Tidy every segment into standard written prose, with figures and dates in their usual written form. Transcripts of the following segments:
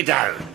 Stay down.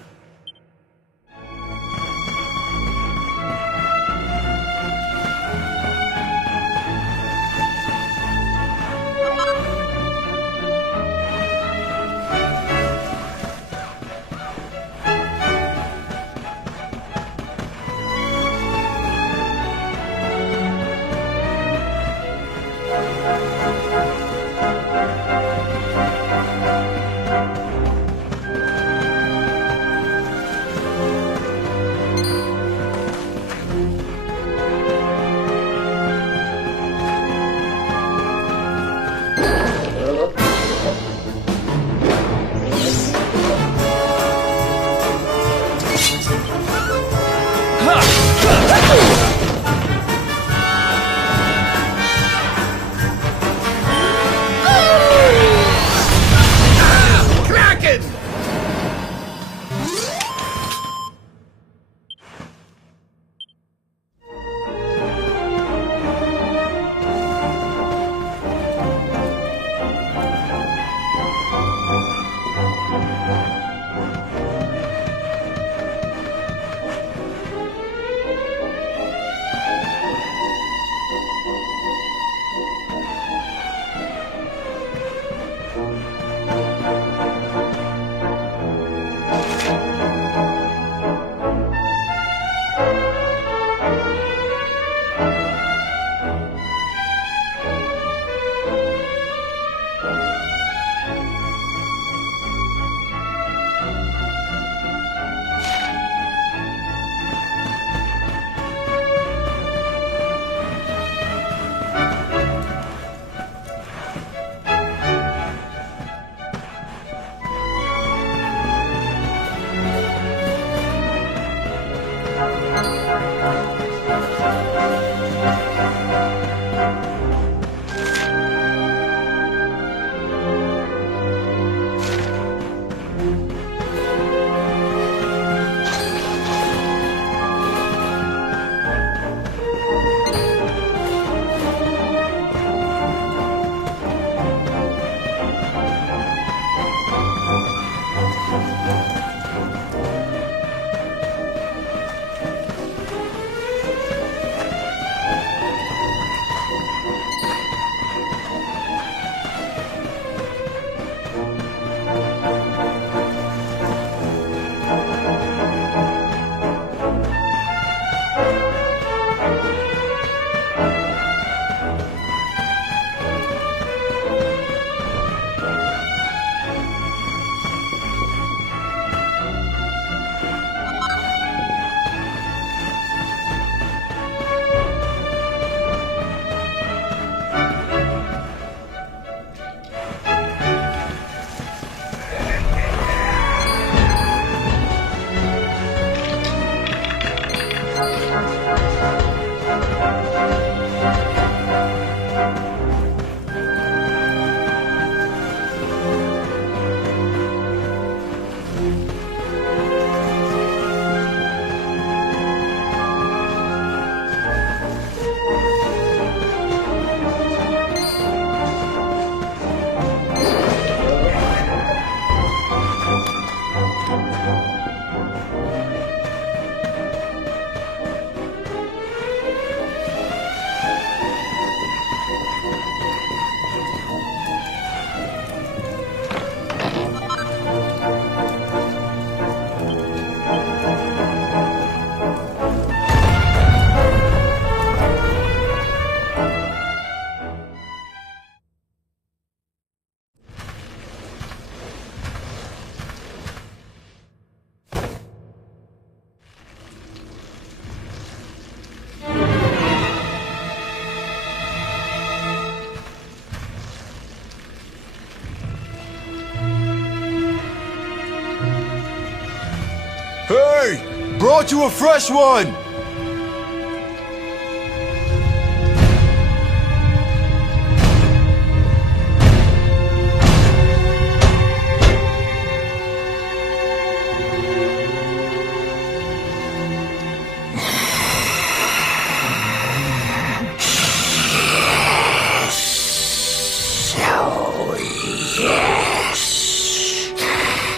Hey! Brought you a fresh one!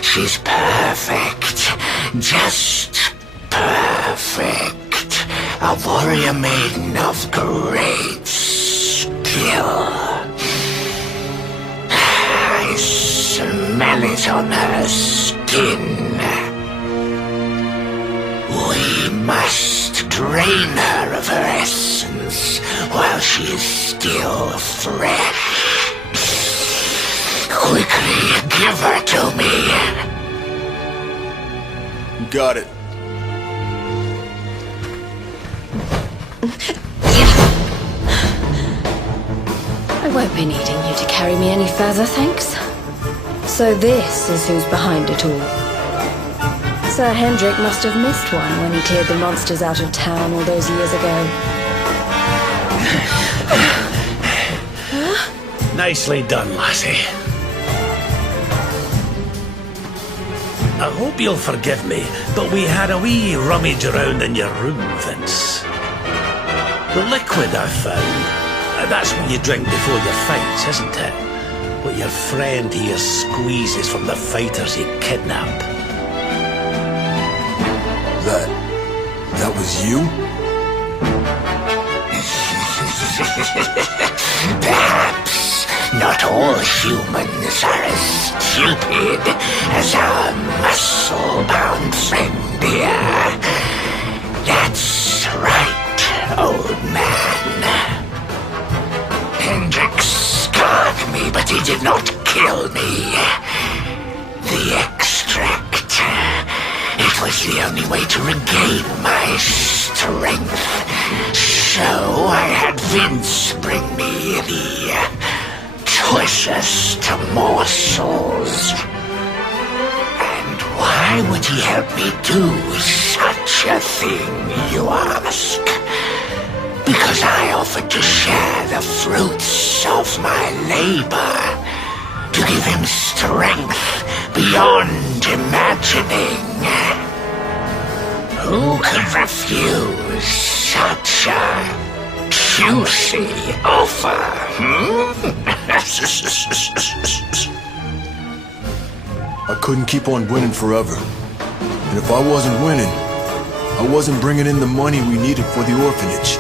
She's perfect. Just perfect. A warrior maiden of great skill. I smell it on her skin. We must drain her of her essence while she is still fresh. Quickly, give her to me. Got it. I won't be needing you to carry me any further, thanks. So this is who's behind it all. Sir Hendrik must have missed one when he cleared the monsters out of town all those years ago. Nicely done, lassie. I hope you'll forgive me, but we had a wee rummage around in your room, Vince. The liquid I found, that's what you drink before your fights, isn't it? What your friend here squeezes from the fighters he'd kidnap. That was you? Perhaps not all humans are as stupid as our muscle-bound friend here. That's right, old man. Hendrik scarred me, but he did not kill me. The extract. It was the only way to regain my strength. So I had Vince bring me the choicest morsels. And why would he help me do such a thing, you ask? Because I offered to share the fruits of my labor, to give him strength beyond imagining. Who could refuse such a juicy offer, I couldn't keep on winning forever. And if I wasn't winning, I wasn't bringing in the money we needed for the orphanage.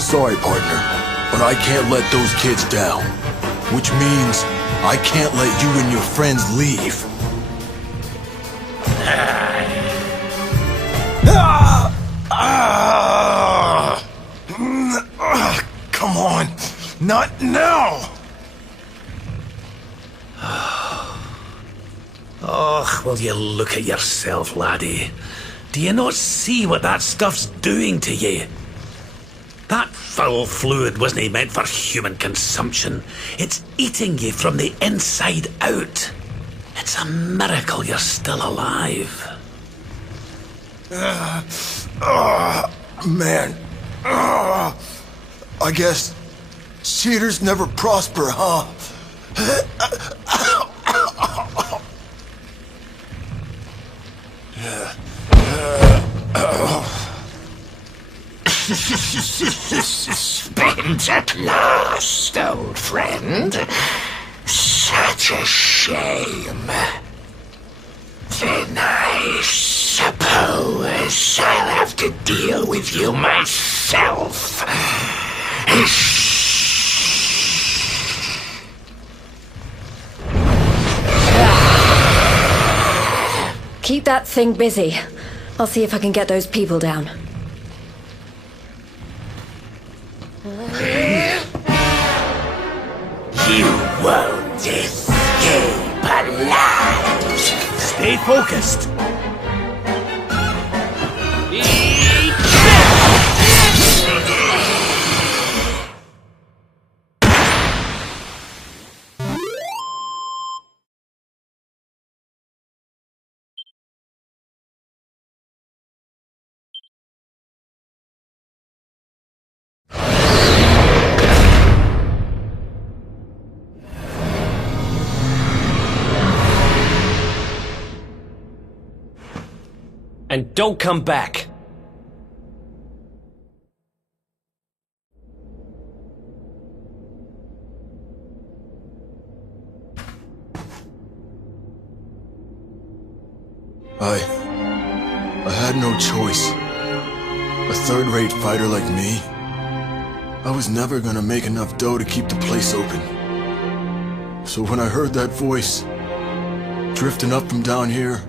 Sorry, partner, but I can't let those kids down. Which means I can't let you and your friends leave. Come on, not now! Oh, will you look at yourself, laddie? Do you not see what that stuff's doing to you? That foul fluid wasn't meant for human consumption. It's eating you from the inside out. It's a miracle you're still alive. Man. I guess cheaters never prosper, huh? Spent at last, old friend. Such a shame. Then I suppose I'll have to deal with you myself. Keep that thing busy. I'll see if I can get those people down. You won't escape alive. Stay focused. And don't come back. I had no choice. A third-rate fighter like me, I was never gonna make enough dough to keep the place open. So when I heard that voice, drifting up from down here,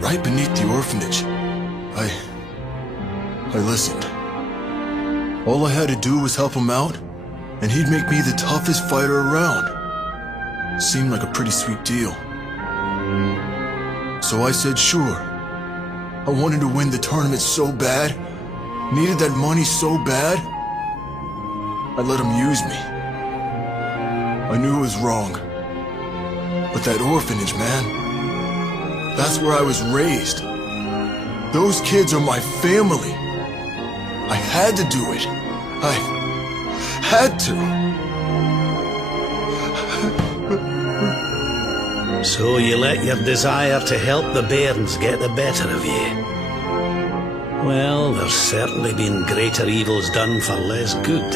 right beneath the orphanage, I listened. All I had to do was help him out, and he'd make me the toughest fighter around. Seemed like a pretty sweet deal. So I said sure. I wanted to win the tournament so bad, needed that money so bad, I let him use me. I knew it was wrong. But that orphanage, man, that's where I was raised. Those kids are my family. I had to do it. I had to. So you let your desire to help the bairns get the better of you. Well, there's certainly been greater evils done for less good.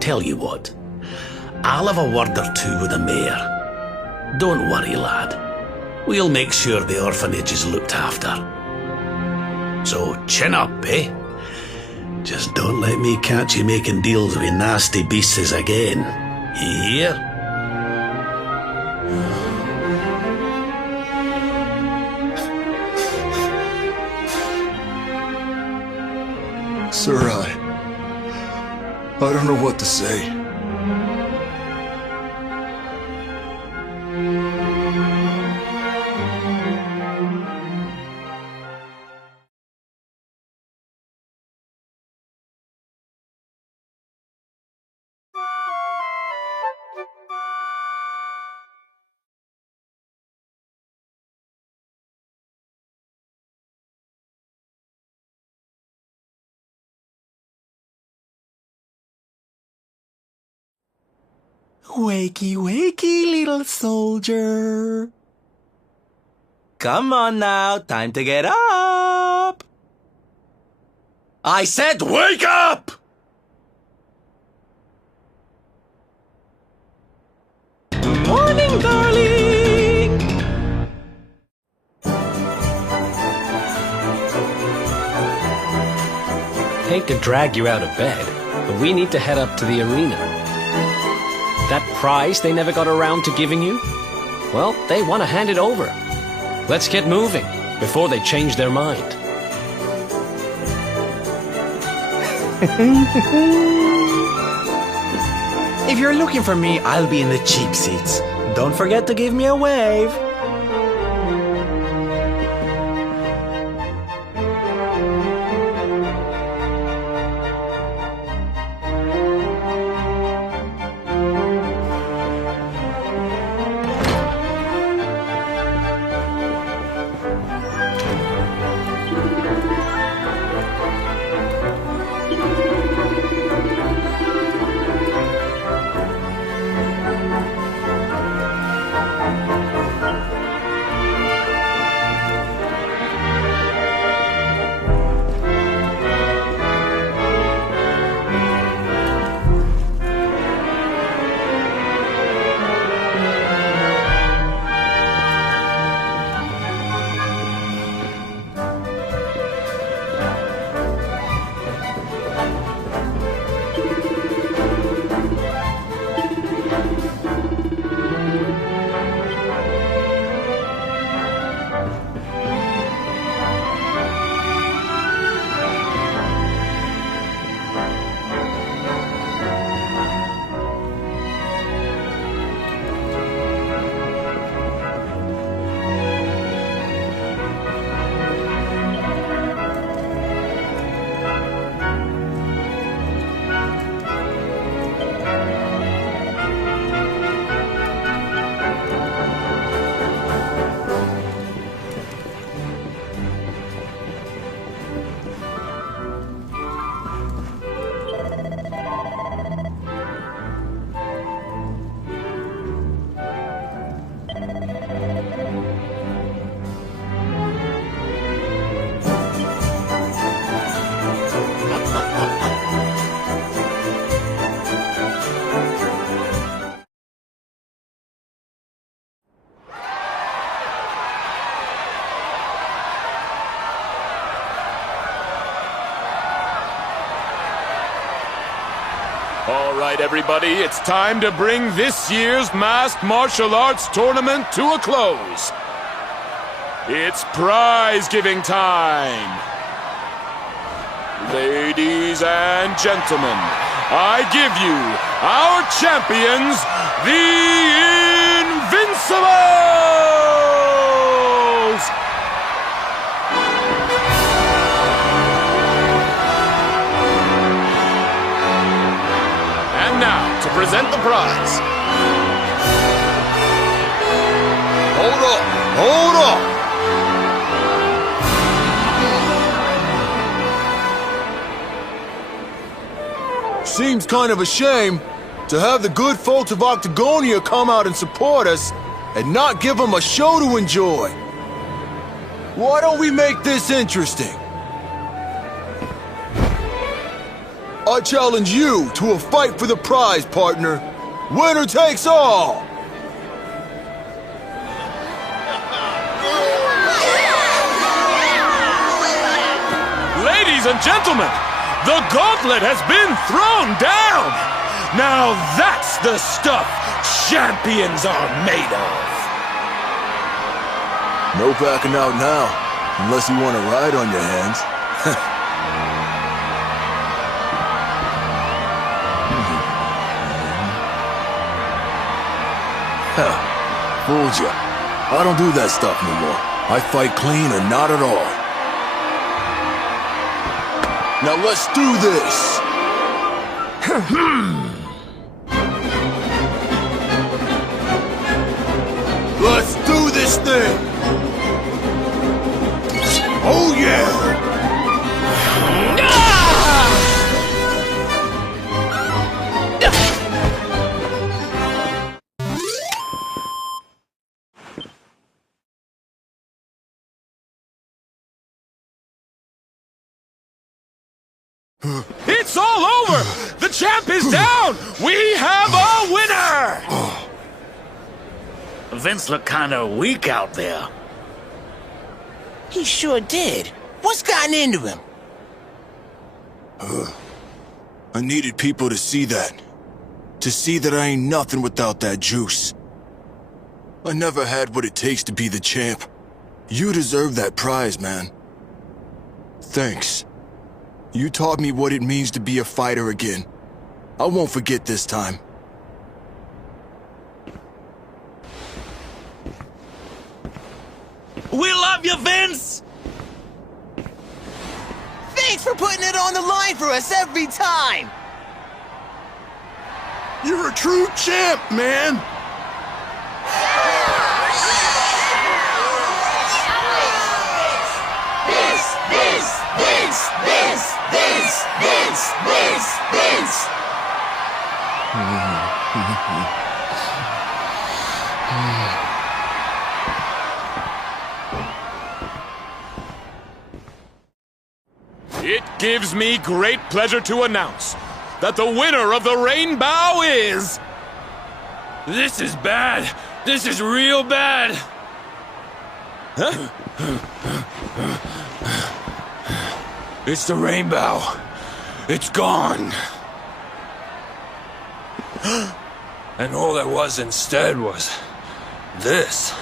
Tell you what, I'll have a word or two with the mayor. Don't worry, lad. We'll make sure the orphanage is looked after. So chin up, eh? Just don't let me catch you making deals with nasty beasts again. You hear? Sir, I don't know what to say. Wakey, wakey, little soldier. Come on now, time to get up. I said wake up! Good morning, darling. Hate to drag you out of bed, but we need to head up to the arena. That prize they never got around to giving you? Well, they want to hand it over. Let's get moving before they change their mind. If you're looking for me, I'll be in the cheap seats. Don't forget to give me a wave. right, everybody, it's time to bring this year's masked martial arts tournament to a close. It's prize-giving time. Ladies and gentlemen, I give you our champions, the Invincibles! And now, to present the prize. Hold up! Hold up! Seems kind of a shame to have the good folks of Octagonia come out and support us and not give them a show to enjoy. Why don't we make this interesting? I challenge you to a fight for the prize, partner. Winner takes all! Ladies and gentlemen, the gauntlet has been thrown down! Now that's the stuff champions are made of! No backing out now, unless you want to ride on your hands. Fooled ya. I don't do that stuff no more. I fight clean or not at all. Now let's do this! Let's do this thing! Oh yeah! It's all over! The champ is down! We have a winner! Vince looked kinda weak out there. He sure did. What's gotten into him? I needed people to see that. To see that I ain't nothing without that juice. I never had what it takes to be the champ. You deserve that prize, man. Thanks. You taught me what it means to be a fighter again. I won't forget this time. We love you, Vince! Thanks for putting it on the line for us every time! You're a true champ, man! It gives me great pleasure to announce that the winner of the Rainbow is... This is bad. This is real bad. Huh? It's the rainbow. It's gone. And all there was instead was this.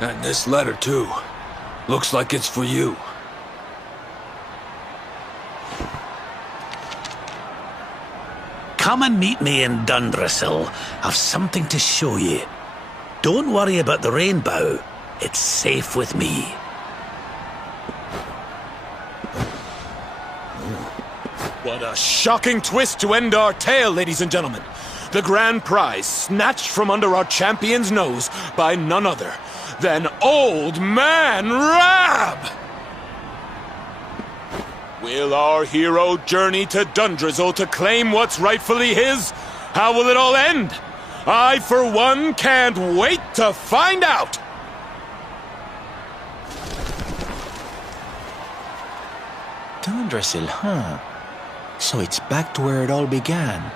And this letter, too. Looks like it's for you. Come and meet me in Dundrasil. I've something to show you. Don't worry about the rainbow. It's safe with me. What a shocking twist to end our tale, ladies and gentlemen. The grand prize snatched from under our champion's nose by none other than Old Man Rab! Will our hero journey to Dundrasil to claim what's rightfully his? How will it all end? I, for one, can't wait to find out! Dundrasil, huh? So it's back to where it all began.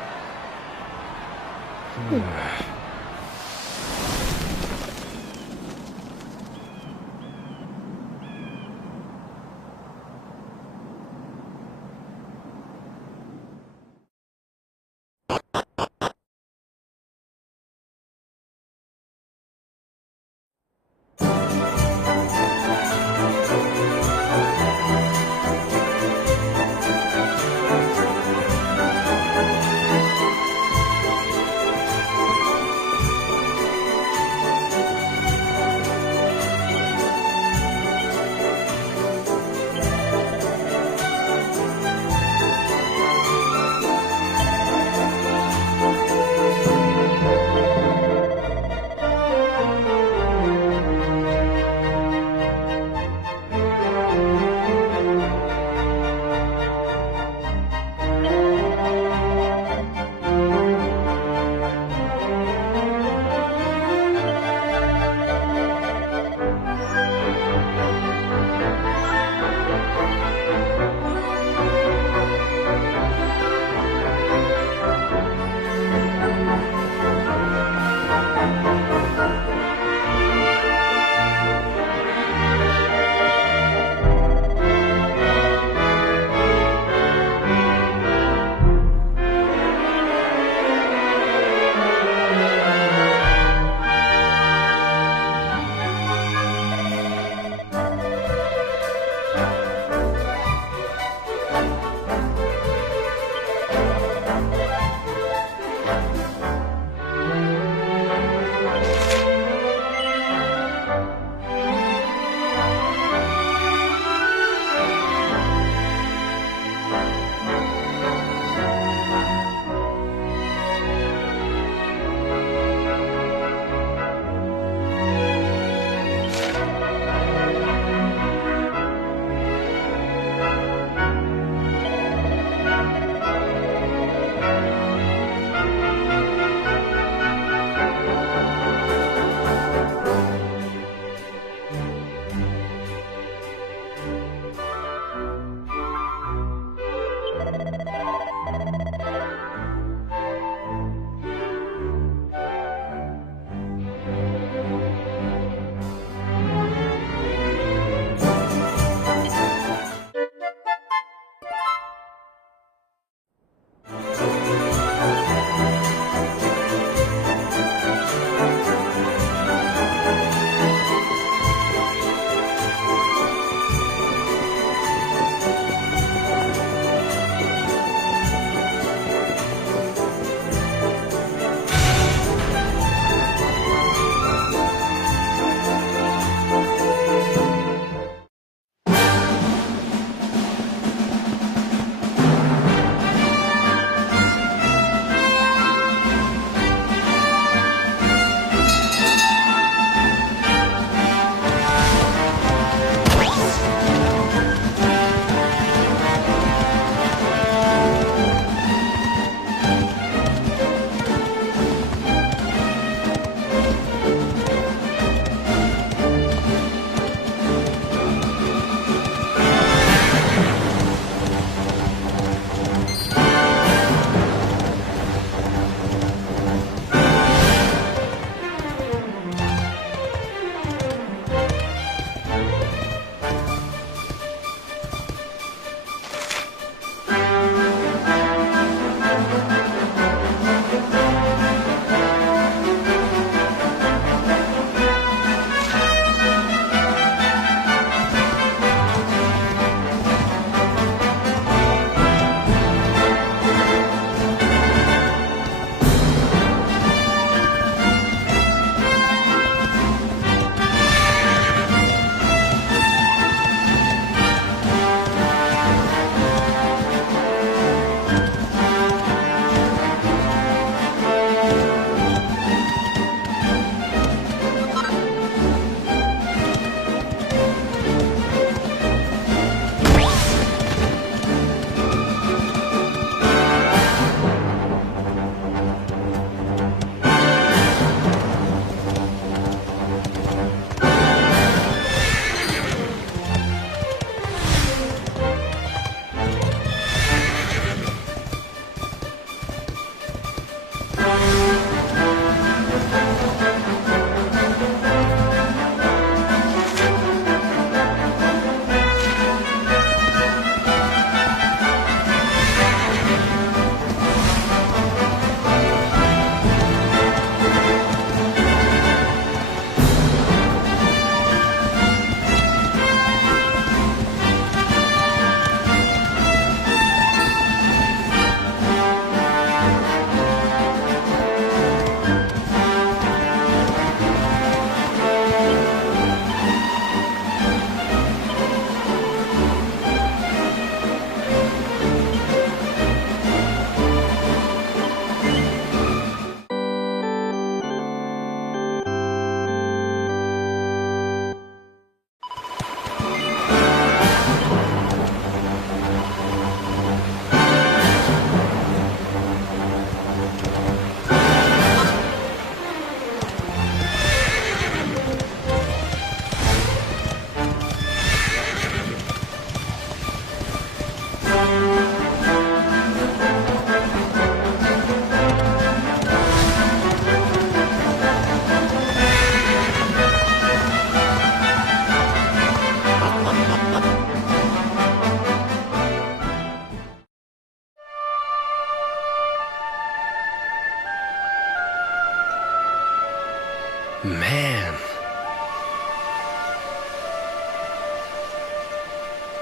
Man.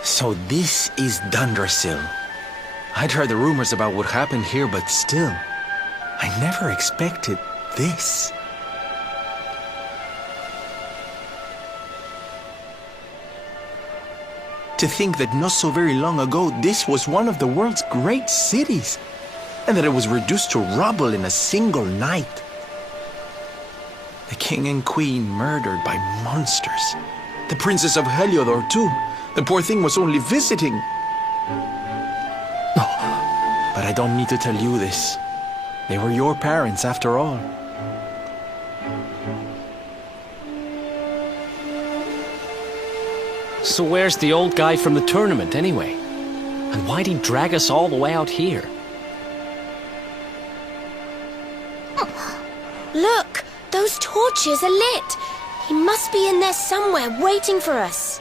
So this is Dundrasil. I'd heard the rumors about what happened here, but still. I never expected this. To think that not so very long ago, this was one of the world's great cities, and that it was reduced to rubble in a single night. The king and queen murdered by monsters. The princess of Heliodor, too. The poor thing was only visiting. Oh, but I don't need to tell you this. They were your parents, after all. So where's the old guy from the tournament, anyway? And why'd he drag us all the way out here? Look! Those torches are lit! He must be in there somewhere, waiting for us.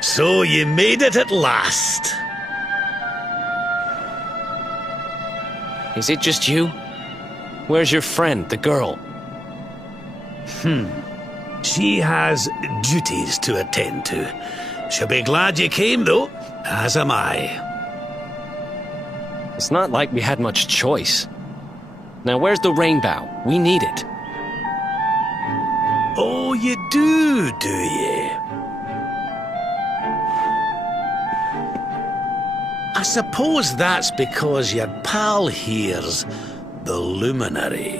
So you made it at last. Is it just you? Where's your friend, the girl? She has duties to attend to. She'll be glad you came, though, as am I. It's not like we had much choice. Now where's the rainbow? We need it. Oh, you do you? I suppose that's because your pal here's the luminary.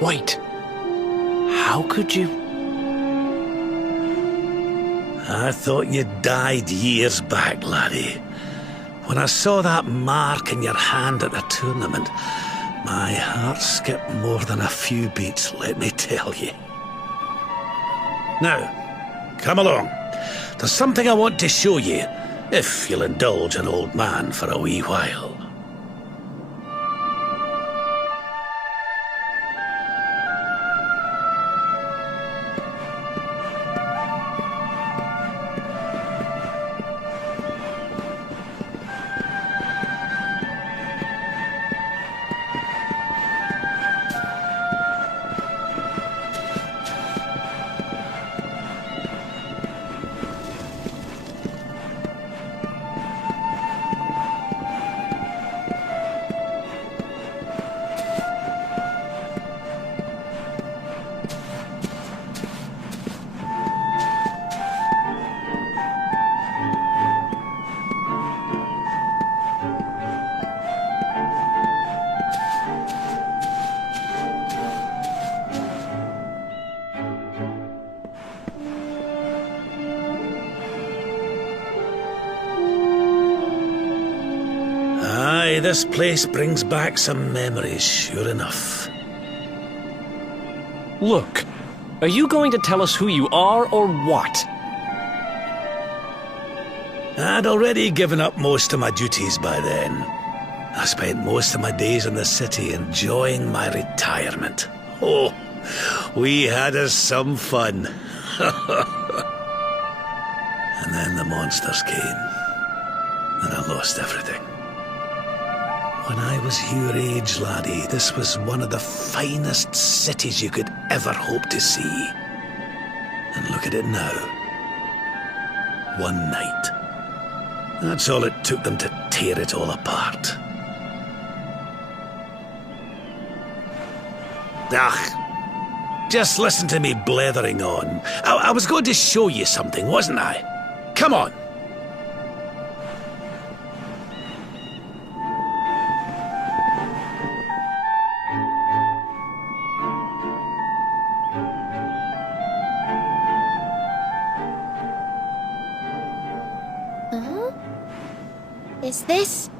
Wait. How could you? I thought you died years back, laddie. When I saw that mark in your hand at the tournament, my heart skipped more than a few beats, let me tell you. Now, come along. There's something I want to show you, if you'll indulge an old man for a wee while. This place brings back some memories, sure enough. Look, are you going to tell us who you are or what? I'd already given up most of my duties by then. I spent most of my days in the city enjoying my retirement. Oh, we had us some fun. And then the monsters came, and I lost everything. When I was your age, laddie, this was one of the finest cities you could ever hope to see. And look at it now. One night. That's all it took them to tear it all apart. Just listen to me blethering on. I was going to show you something, wasn't I? Come on. Is this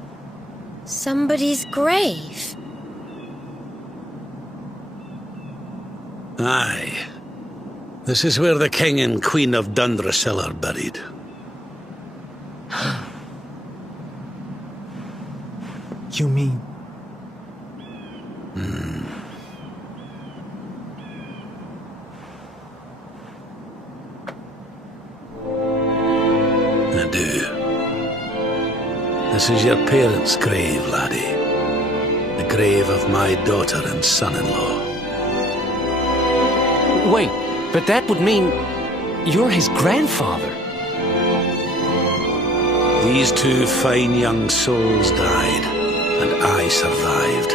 somebody's grave? Aye. This is where the King and Queen of Dundrasil are buried. You mean? I do. This is your parents' grave, laddie. The grave of my daughter and son-in-law. Wait, but that would mean you're his grandfather. These two fine young souls died, and I survived.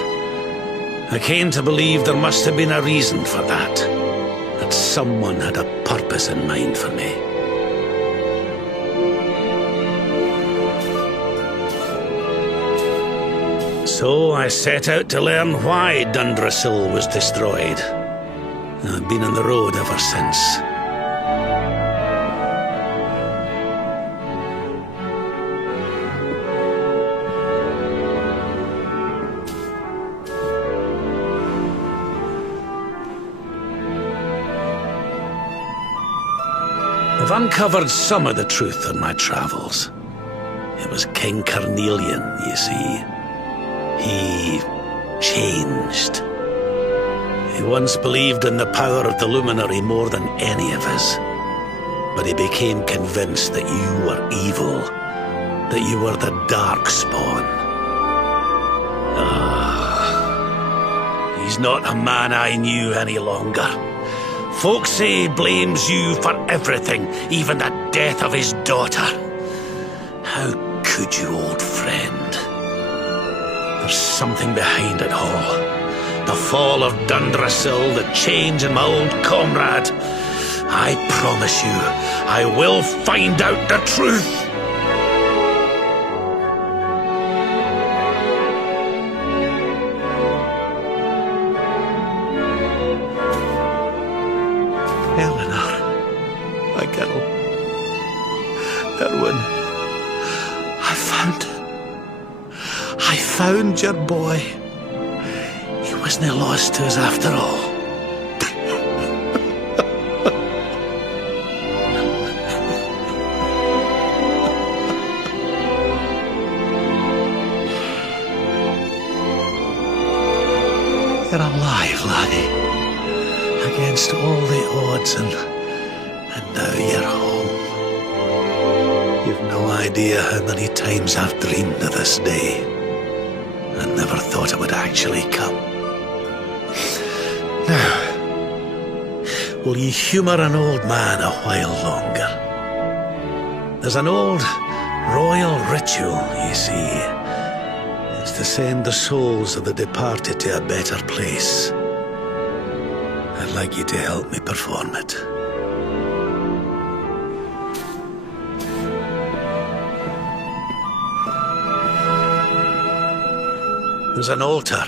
I came to believe there must have been a reason for that. That someone had a purpose in mind for me. So I set out to learn why Dundrasil was destroyed. I've been on the road ever since. I've uncovered some of the truth on my travels. It was King Carnelian, you see. He changed. He once believed in the power of the luminary more than any of us. But he became convinced that you were evil, that you were the Darkspawn. He's not a man I knew any longer. Folks say he blames you for everything, even the death of his daughter. How could you, old friend? There's something behind it all. The fall of Dundrasil, the change in my old comrade. I promise you, I will find out the truth. Eleanor, my girl. Erwin, I found your boy. He wasn't lost to us after all. You're alive, laddie. Against all the odds, and now you're home. You've no idea how many times I've dreamed of this day. I never thought it would actually come. Now, will you humour an old man a while longer? There's an old royal ritual, you see. It's to send the souls of the departed to a better place. I'd like you to help me perform it. There's an altar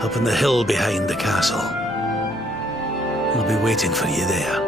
up on the hill behind the castle. I'll be waiting for you there.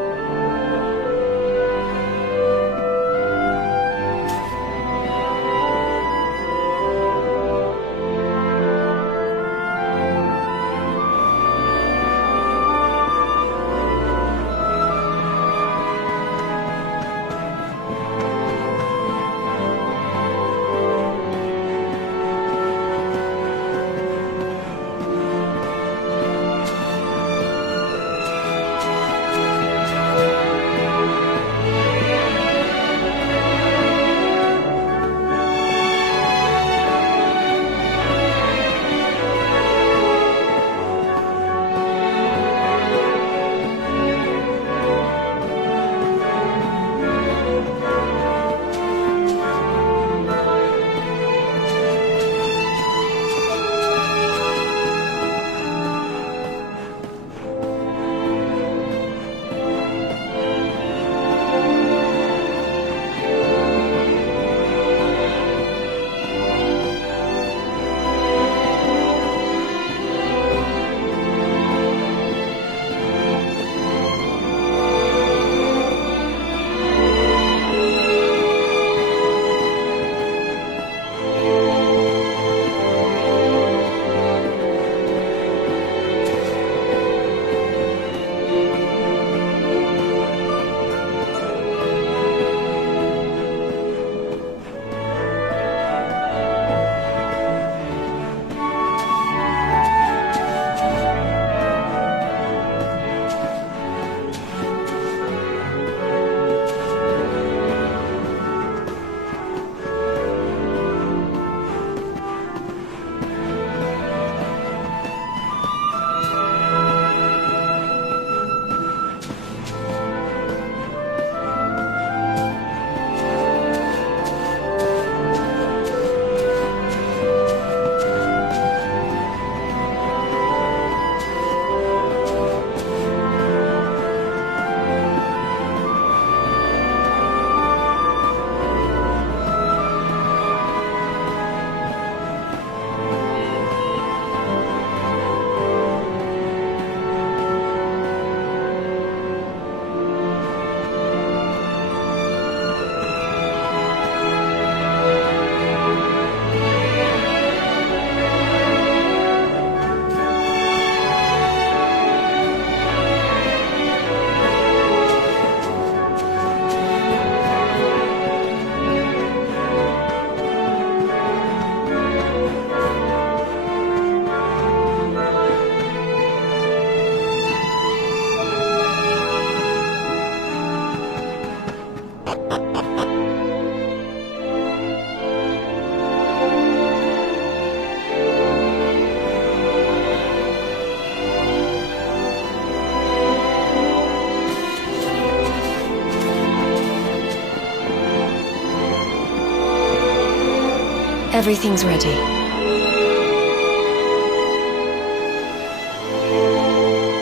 Everything's ready.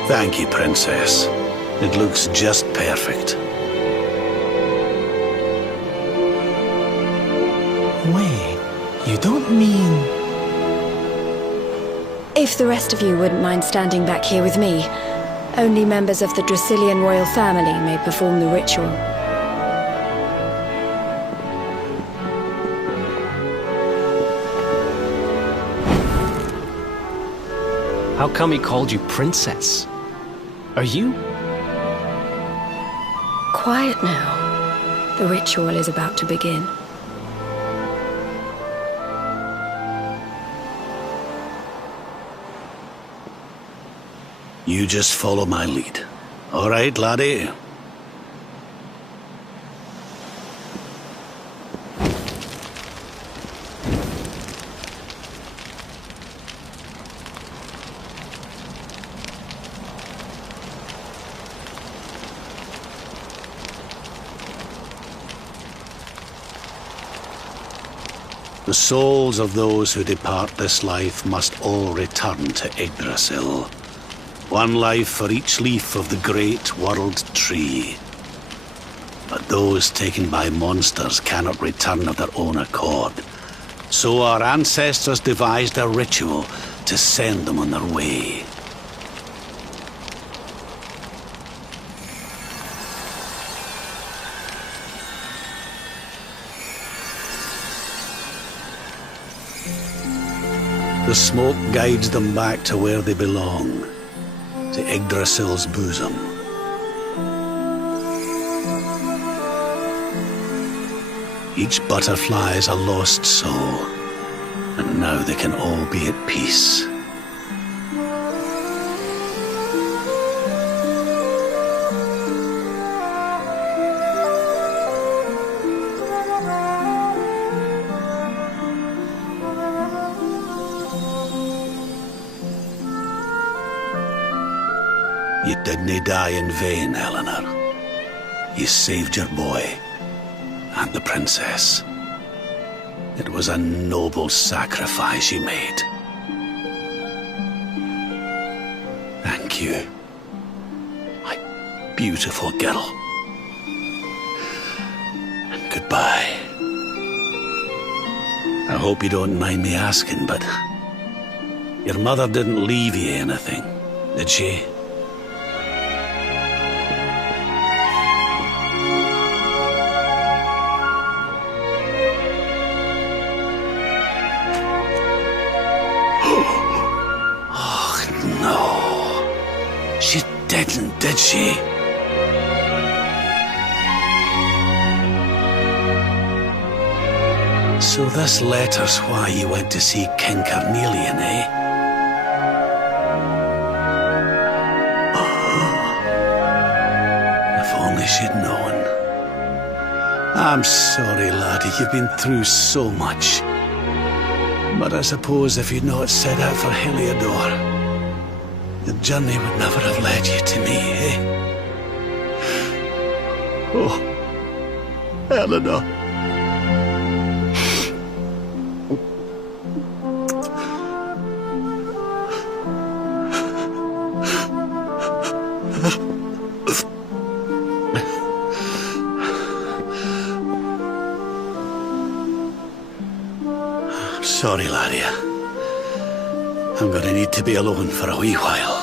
Thank you, Princess. It looks just perfect. Wait, you don't mean... If the rest of you wouldn't mind standing back here with me, only members of the Dracilian royal family may perform the ritual. How come he called you princess? Are you? Quiet now. The ritual is about to begin. You just follow my lead. All right, laddie? The souls of those who depart this life must all return to Yggdrasil. One life for each leaf of the great world tree. But those taken by monsters cannot return of their own accord. So our ancestors devised a ritual to send them on their way. The smoke guides them back to where they belong, to Yggdrasil's bosom. Each butterfly is a lost soul, and now they can all be at peace. You didn't die in vain, Eleanor. You saved your boy, and the princess. It was a noble sacrifice you made. Thank you, my beautiful girl. And goodbye. I hope you don't mind me asking, but your mother didn't leave you anything, did she? Did she? So this letter's why you went to see King Carnelian, eh? If only she'd known. I'm sorry, laddie, you've been through so much. But I suppose if you'd not set out for Heliodor, the journey would never have led you to me, eh? Oh, Eleanor. I'm sorry, laddie. I'm gonna need to be alone for a wee while.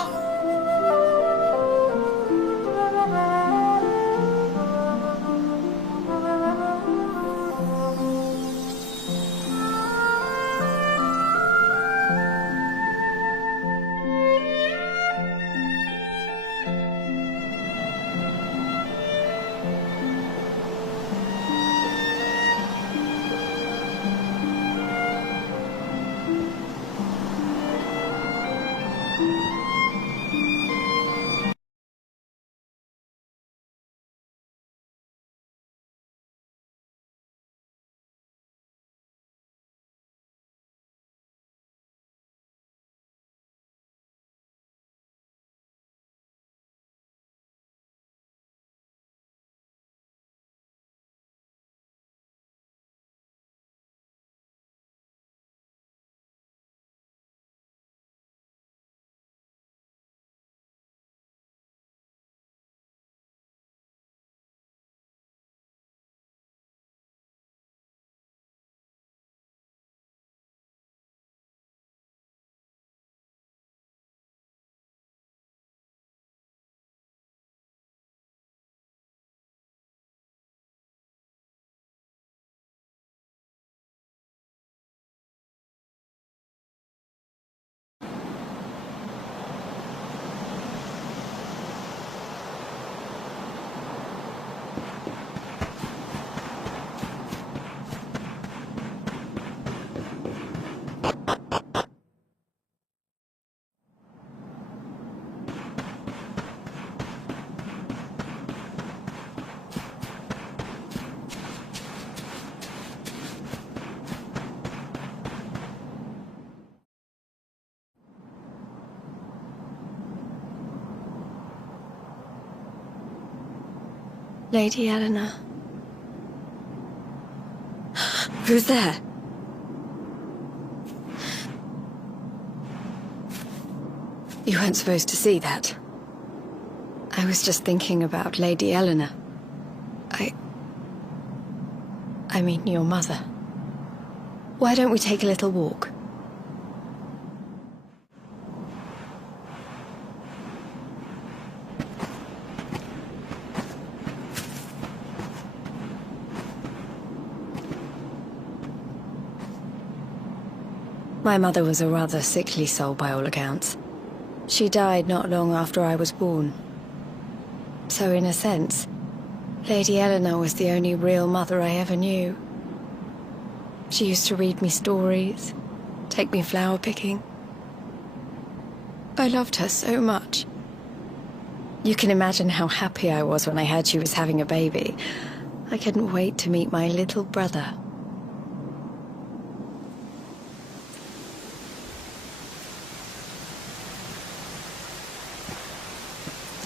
Lady Eleanor. Who's there? You weren't supposed to see that. I was just thinking about Lady Eleanor. I mean, your mother. Why don't we take a little walk? My mother was a rather sickly soul by all accounts. She died not long after I was born. So in a sense, Lady Eleanor was the only real mother I ever knew. She used to read me stories, take me flower picking. I loved her so much. You can imagine how happy I was when I heard she was having a baby. I couldn't wait to meet my little brother.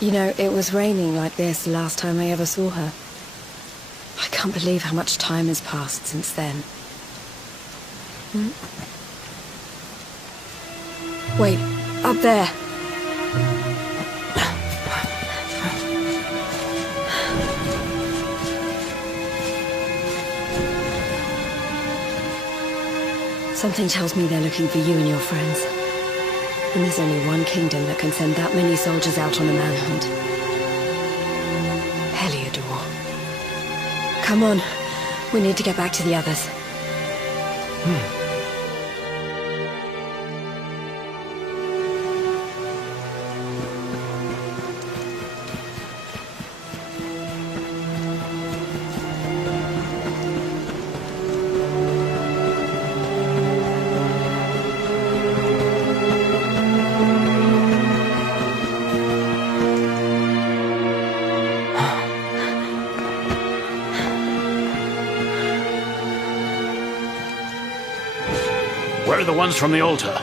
You know, it was raining like this the last time I ever saw her. I can't believe how much time has passed since then. Wait, up there. Something tells me they're looking for you and your friends. And there's only one kingdom that can send that many soldiers out on a manhunt. Heliodor. Come on. We need to get back to the others. Where are the ones from the altar?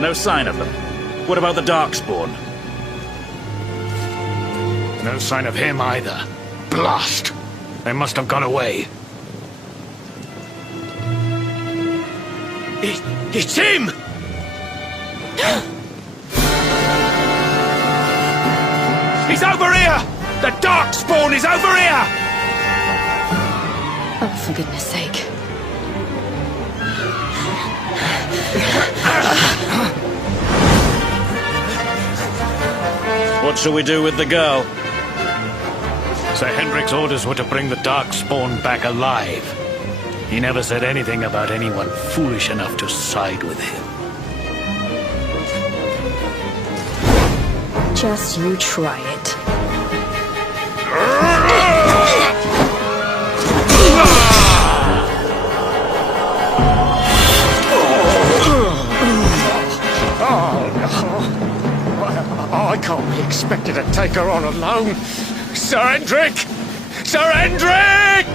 No sign of them. What about the Darkspawn? No sign of him either. Blast! They must have gone away. It's him! He's over here! The Darkspawn is over here! Oh, for goodness sake. What shall we do with the girl? Sir Hendrik's orders were to bring the Darkspawn back alive. He never said anything about anyone foolish enough to side with him. Just you try it. I can't be expected to take her on alone. Sir Hendrik! Sir Hendrik!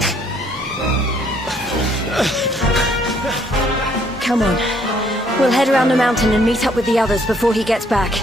Come on. We'll head around the mountain and meet up with the others before he gets back.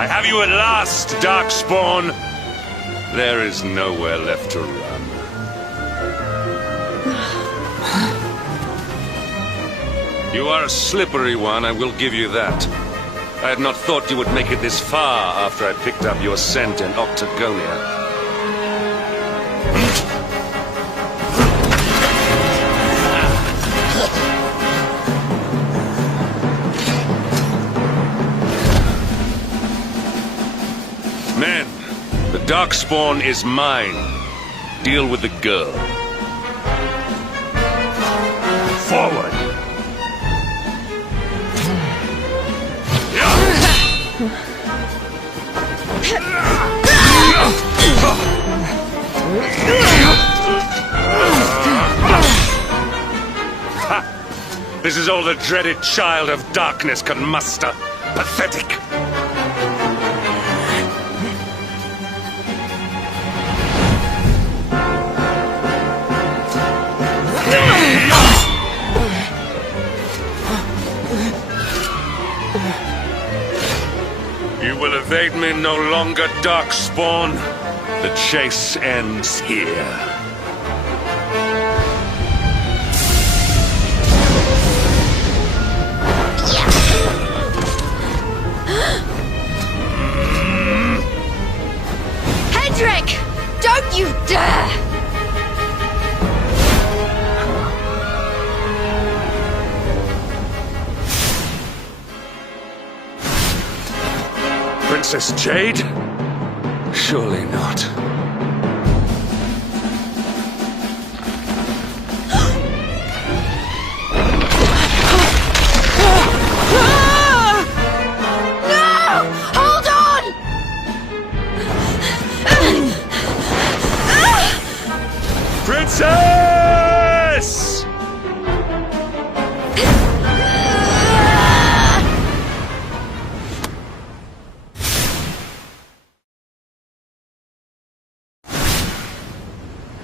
I have you at last, Darkspawn. There is nowhere left to run. You are a slippery one, I will give you that. I had not thought you would make it this far after I picked up your scent in Octagonia. Men, the Darkspawn is mine. Deal with the girl. Forward! Ha! This is all the dreaded child of darkness can muster. Pathetic! You will evade me no longer, Darkspawn. The chase ends here. Hendrik! Don't you dare! Princess Jade? Surely not. No! Hold on! Princess!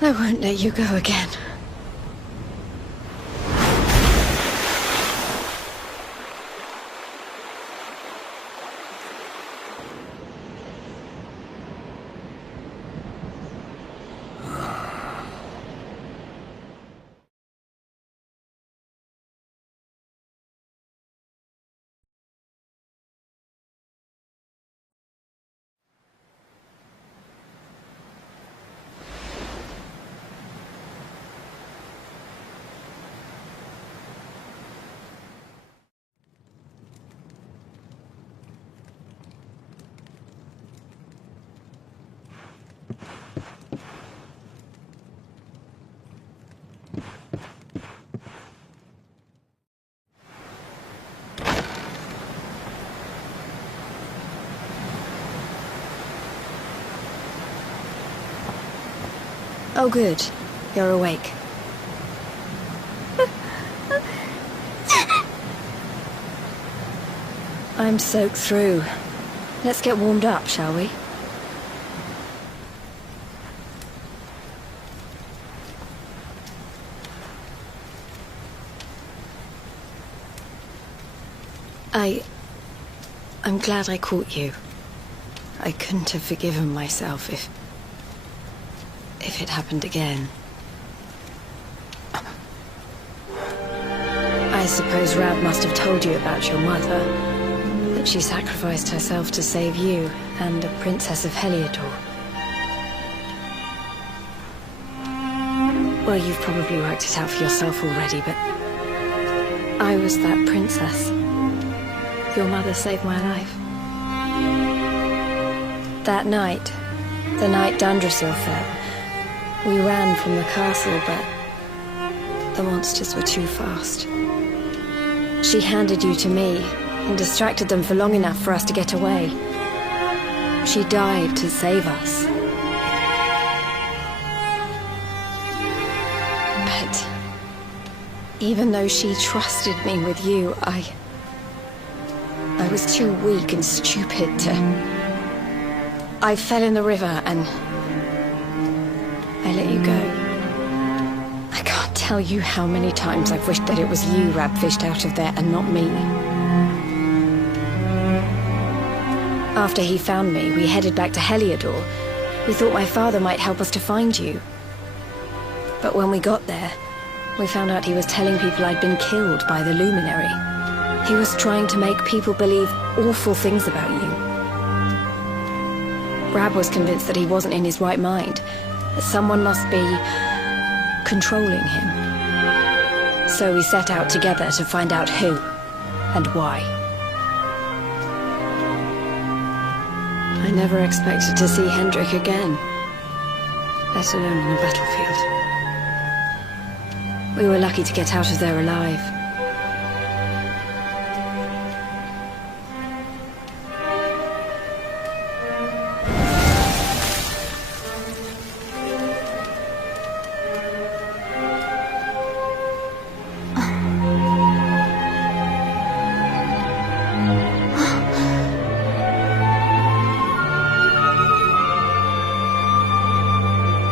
I won't let you go again. Oh, good. You're awake. I'm soaked through. Let's get warmed up, shall we? I'm glad I caught you. I couldn't have forgiven myself if it happened again. I suppose Rab must have told you about your mother, that she sacrificed herself to save you and a princess of Heliodor. Well, you've probably worked it out for yourself already, but I was that princess. Your mother saved my life. That night, the night Dandrasil fell, we ran from the castle, but the monsters were too fast. She handed you to me and distracted them for long enough for us to get away. She died to save us. But even though she trusted me with you, I was too weak and stupid to... I fell in the river and I let you go. I can't tell you how many times I've wished that it was you Rab fished out of there and not me. After he found me, we headed back to Heliodor. We thought my father might help us to find you. But when we got there, we found out he was telling people I'd been killed by the Luminary. He was trying to make people believe awful things about you. Brad was convinced that he wasn't in his right mind, that someone must be controlling him. So we set out together to find out who and why. I never expected to see Hendrik again, let alone on the battlefield. We were lucky to get out of there alive.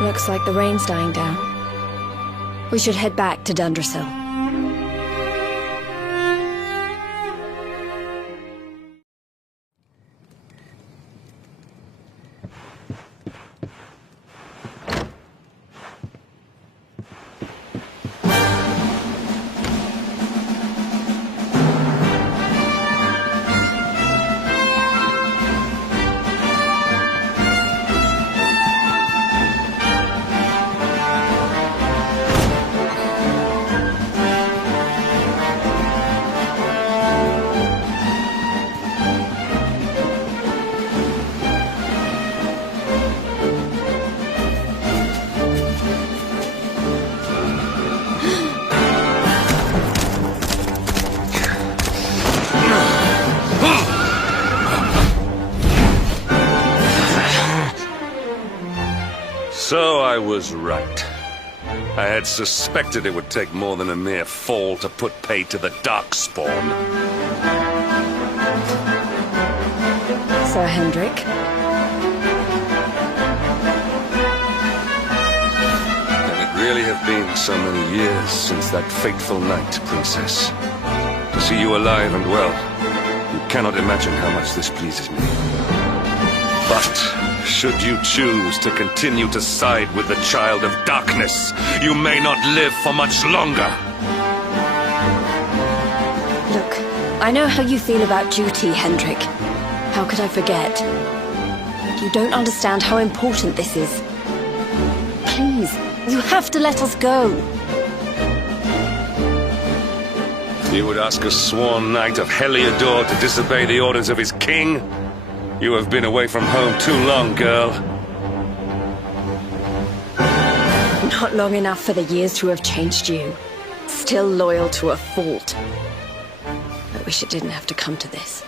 Looks like the rain's dying down. We should head back to Dundrasil. So I was right. I had suspected it would take more than a mere fall to put pay to the Darkspawn. Sir Hendrik? Can it really have been so many years since that fateful night, Princess? To see you alive and well, you cannot imagine how much this pleases me. But should you choose to continue to side with the Child of Darkness, you may not live for much longer. Look, I know how you feel about duty, Hendrik. How could I forget? You don't understand how important this is. Please, you have to let us go. You would ask a sworn knight of Heliodor to disobey the orders of his king? You have been away from home too long, girl. Not long enough for the years to have changed you. Still loyal to a fault. I wish it didn't have to come to this.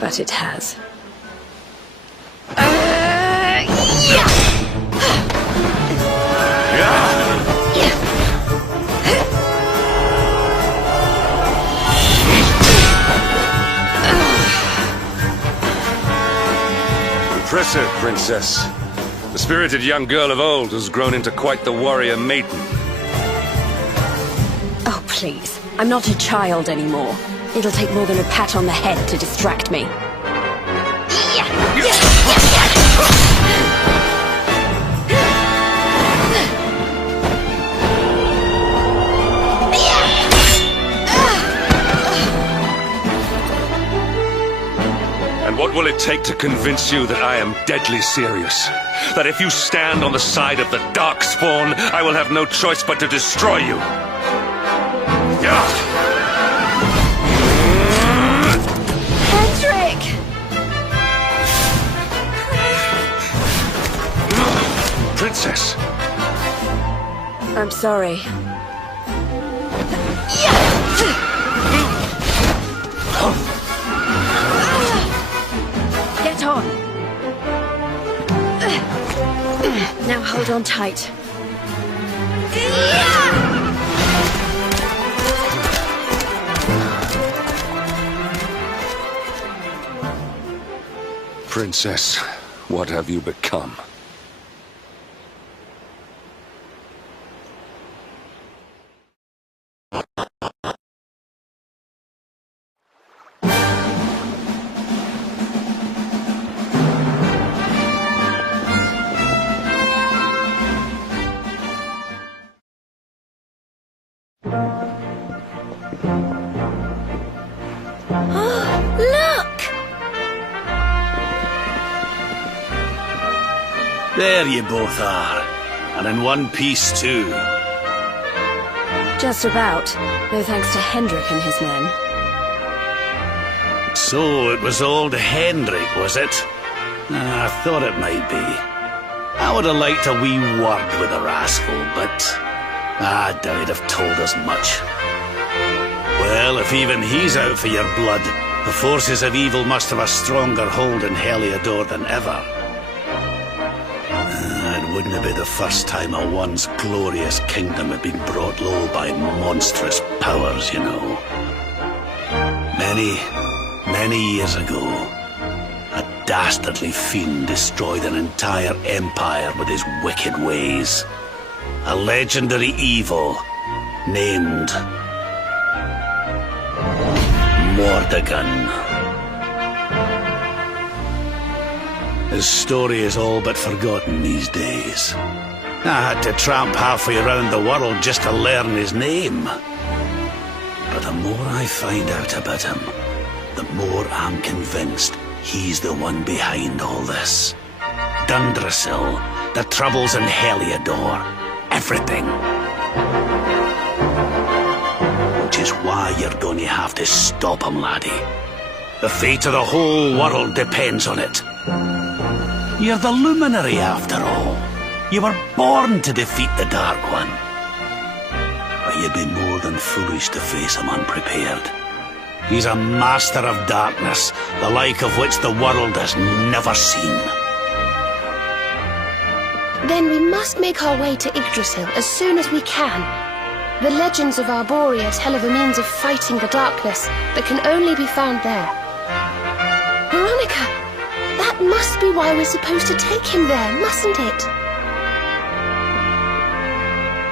But it has. Impressive, Princess. The spirited young girl of old has grown into quite the warrior maiden. Oh, please. I'm not a child anymore. It'll take more than a pat on the head to distract me. And what will it take to convince you that I am deadly serious? That if you stand on the side of the Darkspawn, I will have no choice but to destroy you? Hendrik! Princess! I'm sorry. Get on! Now hold on tight. Princess, what have you become? There you both are. And in one piece, too. Just about. No thanks to Hendrik and his men. So it was old Hendrik, was it? I thought it might be. I would have liked a wee word with the rascal, but I doubt he'd have told us much. Well, if even he's out for your blood, the forces of evil must have a stronger hold in Heliodor than ever. It wouldn't be the first time a once glorious kingdom had been brought low by monstrous powers, you know. Many years ago, a dastardly fiend destroyed an entire empire with his wicked ways. A legendary evil named Mordegon. His story is all but forgotten these days. I had to tramp halfway around the world just to learn his name. But the more I find out about him, the more I'm convinced he's the one behind all this. Dundrasil, the troubles in Heliodor, everything. Which is why you're going to have to stop him, laddie. The fate of the whole world depends on it. You're the luminary, after all. You were born to defeat the Dark One. But you'd be more than foolish to face him unprepared. He's a master of darkness, the like of which the world has never seen. Then we must make our way to Yggdrasil as soon as we can. The legends of Arborea tell of a means of fighting the darkness that can only be found there. Veronica, that must be why we're supposed to take him there, mustn't it?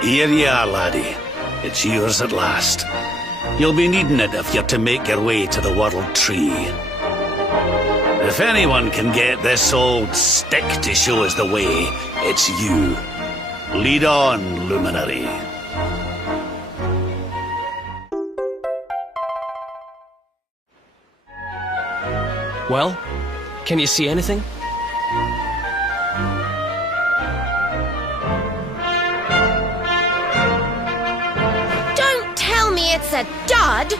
Here you are, laddie. It's yours at last. You'll be needing it if you're to make your way to the World Tree. If anyone can get this old stick to show us the way, it's you. Lead on, luminary. Well, can you see anything? Don't tell me it's a dud!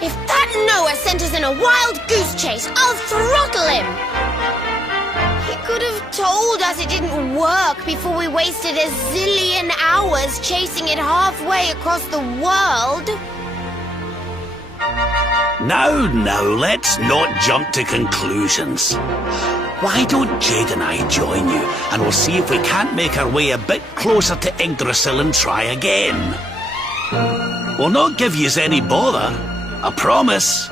If that Noah sent us in a wild goose chase, I'll throttle him! He could have told us it didn't work before we wasted a zillion hours chasing it halfway across the world. Now, let's not jump to conclusions. Why don't Jade and I join you, and we'll see if we can't make our way a bit closer to Yggdrasil and try again. We'll not give yous any bother, I promise.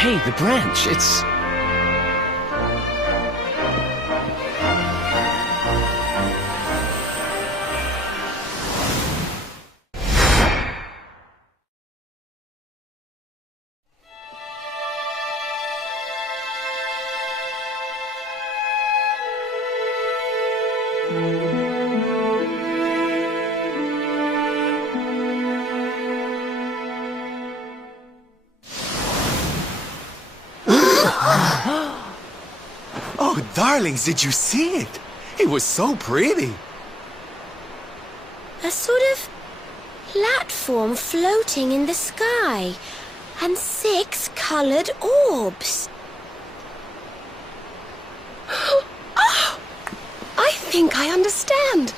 Hey, the branch, it's... Oh, darlings, did you see it? It was so pretty. A sort of platform floating in the sky, and 6 colored orbs. Oh, I think I understand.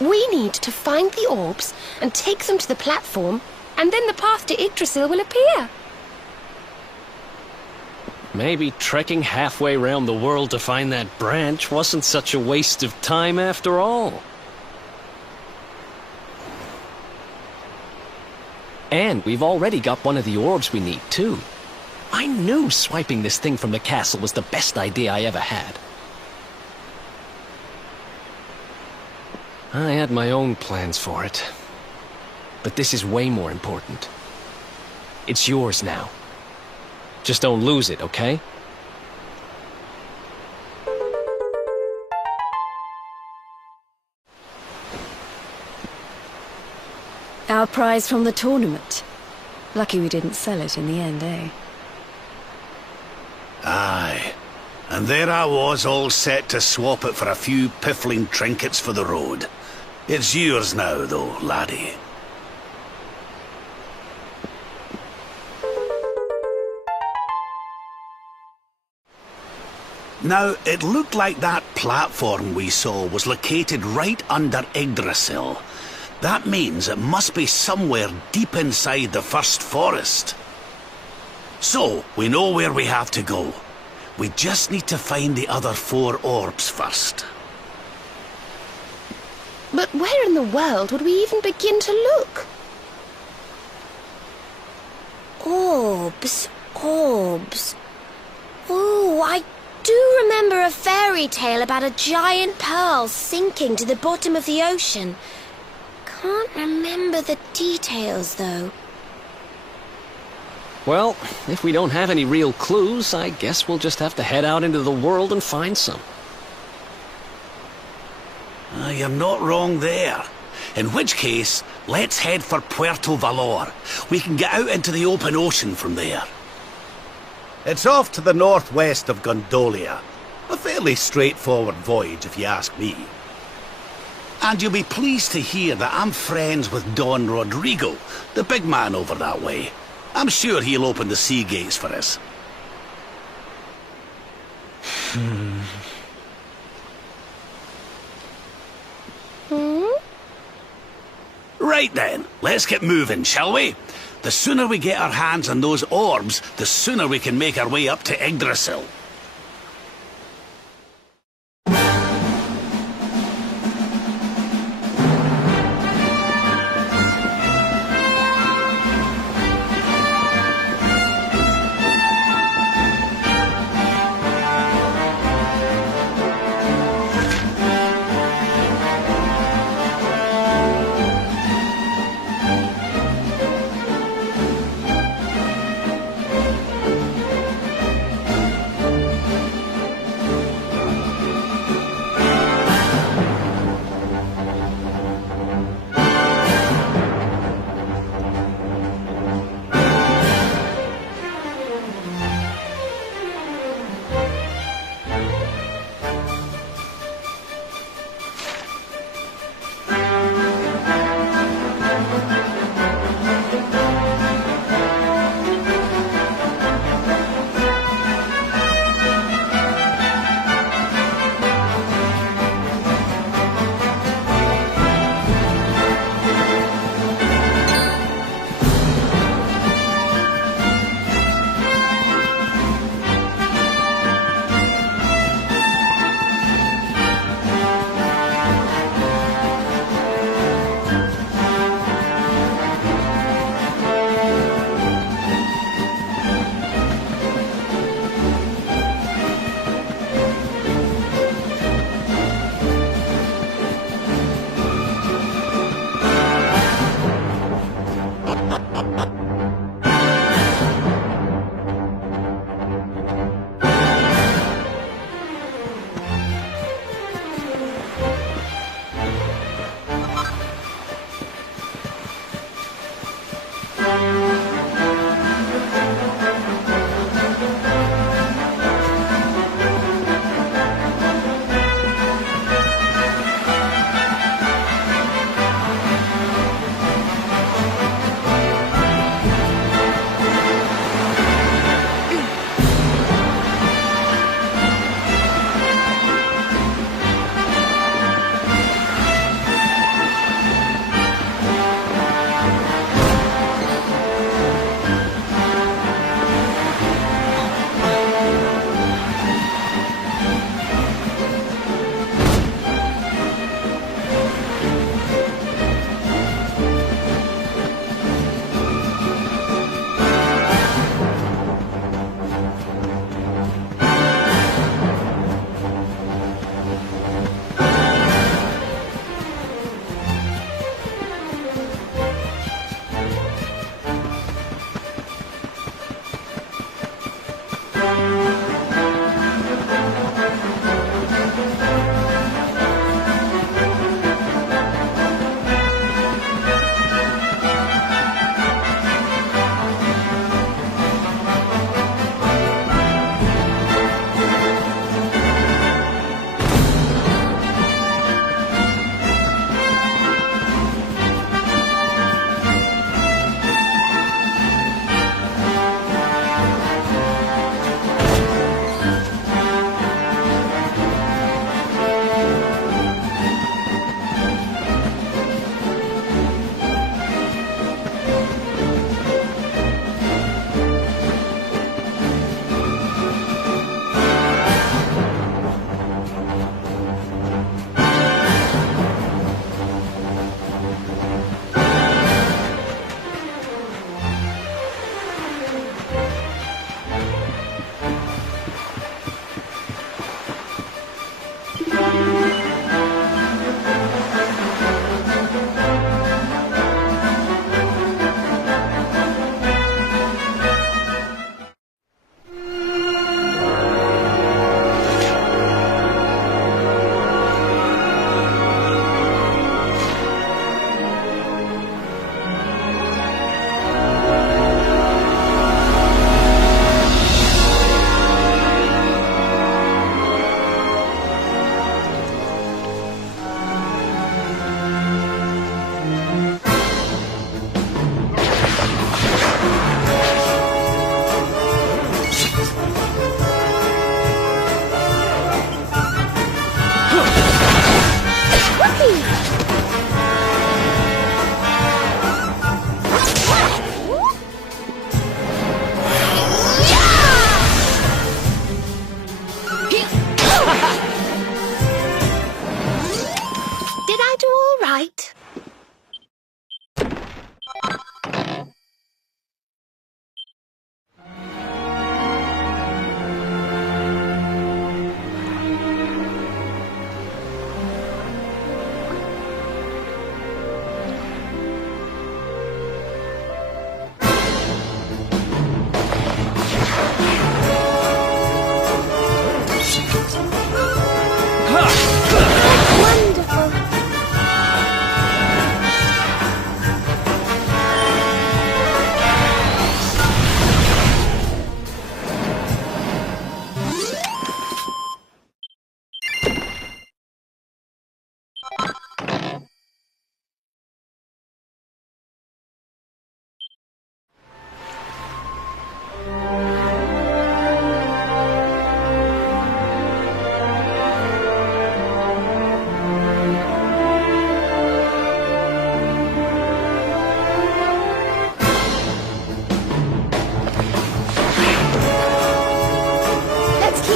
We need to find the orbs and take them to the platform, and then the path to Yggdrasil will appear. Maybe trekking halfway around the world to find that branch wasn't such a waste of time after all. And we've already got one of the orbs we need, too. I knew swiping this thing from the castle was the best idea I ever had. I had my own plans for it. But this is way more important. It's yours now. Just don't lose it, okay? Our prize from the tournament. Lucky we didn't sell it in the end, eh? Aye. And there I was, all set to swap it for a few piffling trinkets for the road. It's yours now, though, laddie. Now, it looked like that platform we saw was located right under Yggdrasil. That means it must be somewhere deep inside the first forest. So, we know where we have to go. We just need to find the other 4 orbs first. But where in the world would we even begin to look? Orbs, orbs. Oh, I do remember a fairy tale about a giant pearl sinking to the bottom of the ocean. Can't remember the details, though. Well, if we don't have any real clues, I guess we'll just have to head out into the world and find some. You're not wrong there. In which case, let's head for Puerto Valor. We can get out into the open ocean from there. It's off to the northwest of Gondolia. A fairly straightforward voyage, if you ask me. And you'll be pleased to hear that I'm friends with Don Rodrigo, the big man over that way. I'm sure he'll open the sea gates for us. Right then, let's get moving, shall we? The sooner we get our hands on those orbs, the sooner we can make our way up to Yggdrasil.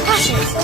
passes.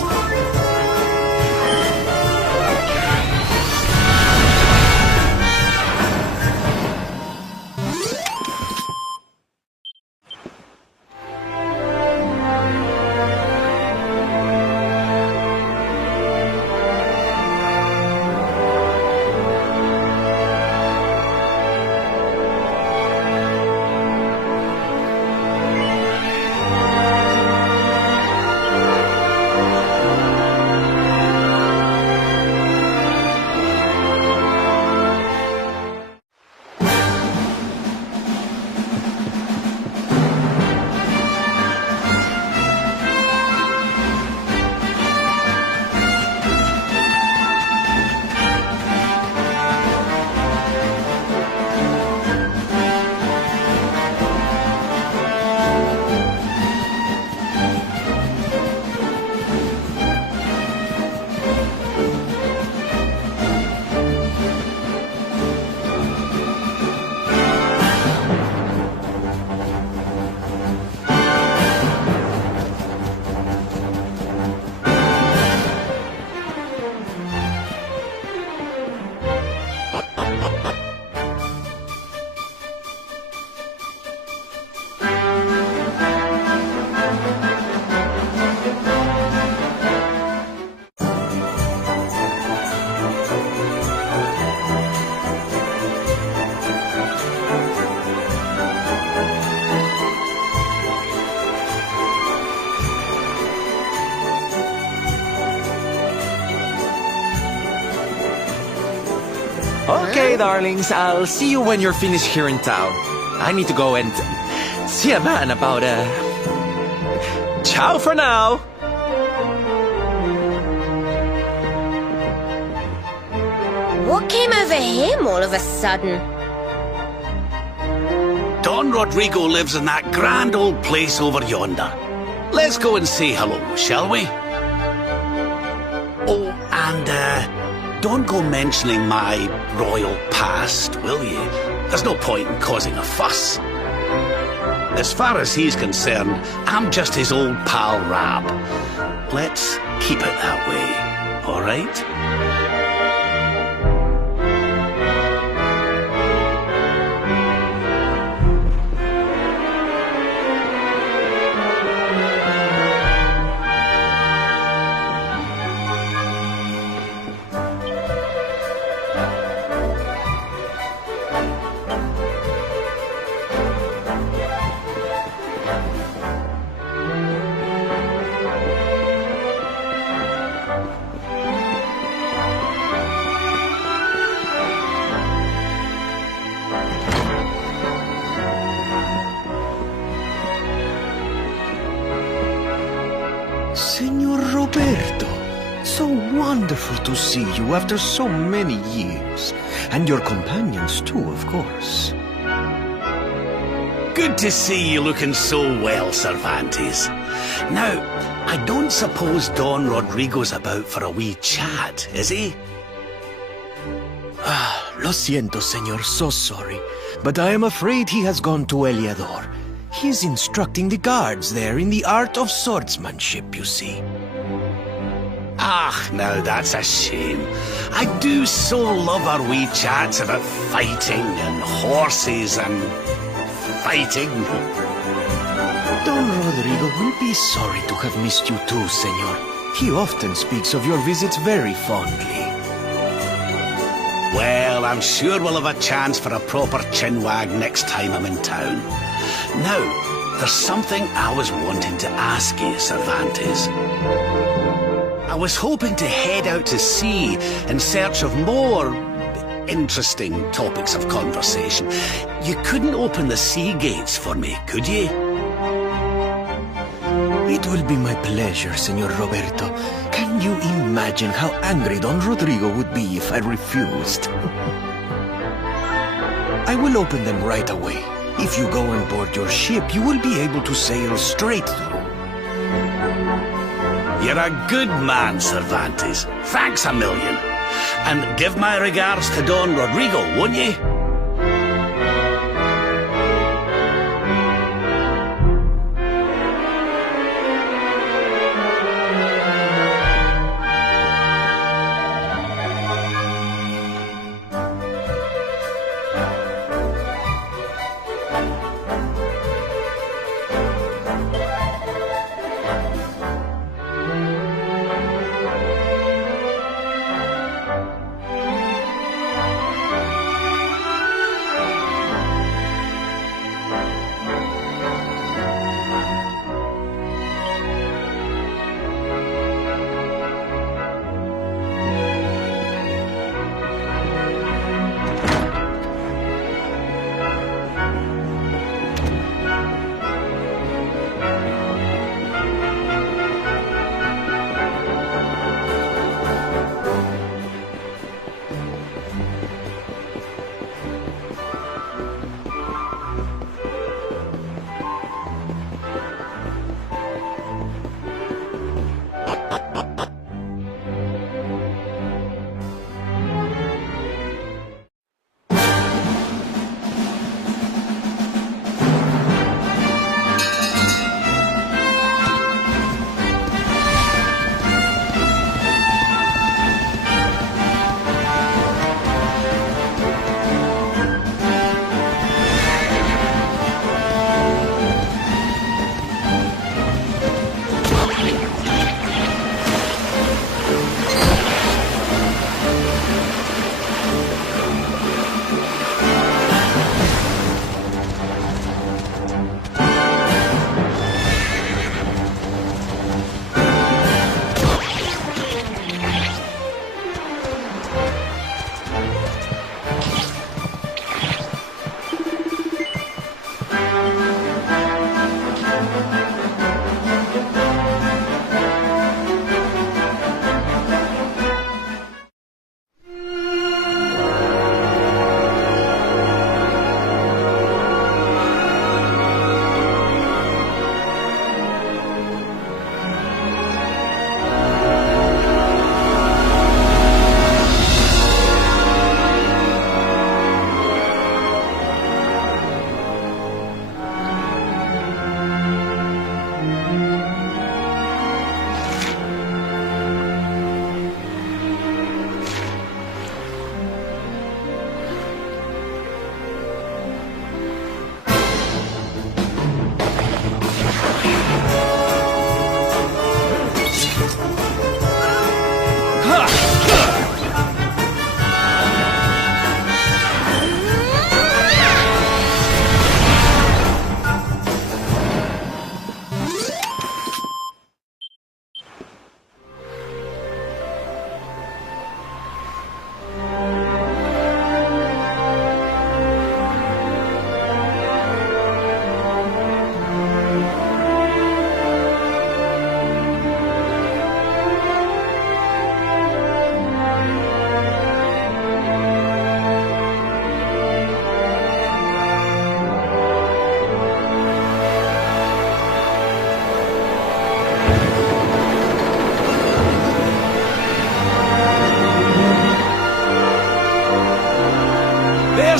Okay, darlings, I'll see you when you're finished here in town. I need to go and see a man about Ciao for now! What came over him all of a sudden? Don Rodrigo lives in that grand old place over yonder. Let's go and say hello, shall we? Oh, and don't go mentioning my royal past, will you? There's no point in causing a fuss. As far as he's concerned, I'm just his old pal Rab. Let's keep it that way, all right? Senor Roberto, so wonderful to see you after so many years. And your companions too, of course. Good to see you looking so well, Cervantes. Now, I don't suppose Don Rodrigo's about for a wee chat, is he? Lo siento, senor, so sorry. But I am afraid he has gone to Eliador. He is instructing the guards there in the art of swordsmanship, you see. Ah, now that's a shame. I do so love our wee chats about fighting and horses and fighting. Don Rodrigo will be sorry to have missed you too, senor. He often speaks of your visits very fondly. Well, I'm sure we'll have a chance for a proper chinwag next time I'm in town. Now, there's something I was wanting to ask you, Cervantes. I was hoping to head out to sea in search of more interesting topics of conversation. You couldn't open the sea gates for me, could you? It will be my pleasure, Senor Roberto. Can you imagine how angry Don Rodrigo would be if I refused? I will open them right away. If you go on board your ship, you will be able to sail straight through. You're a good man, Cervantes. Thanks a million. And give my regards to Don Rodrigo, won't you?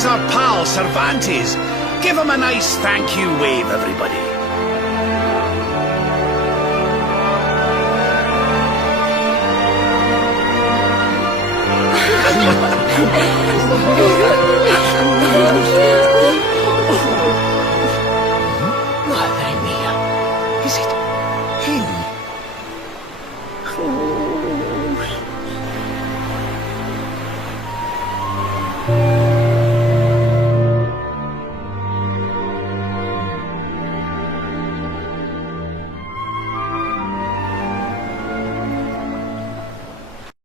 our pal, Cervantes. Give him a nice thank you wave, everybody.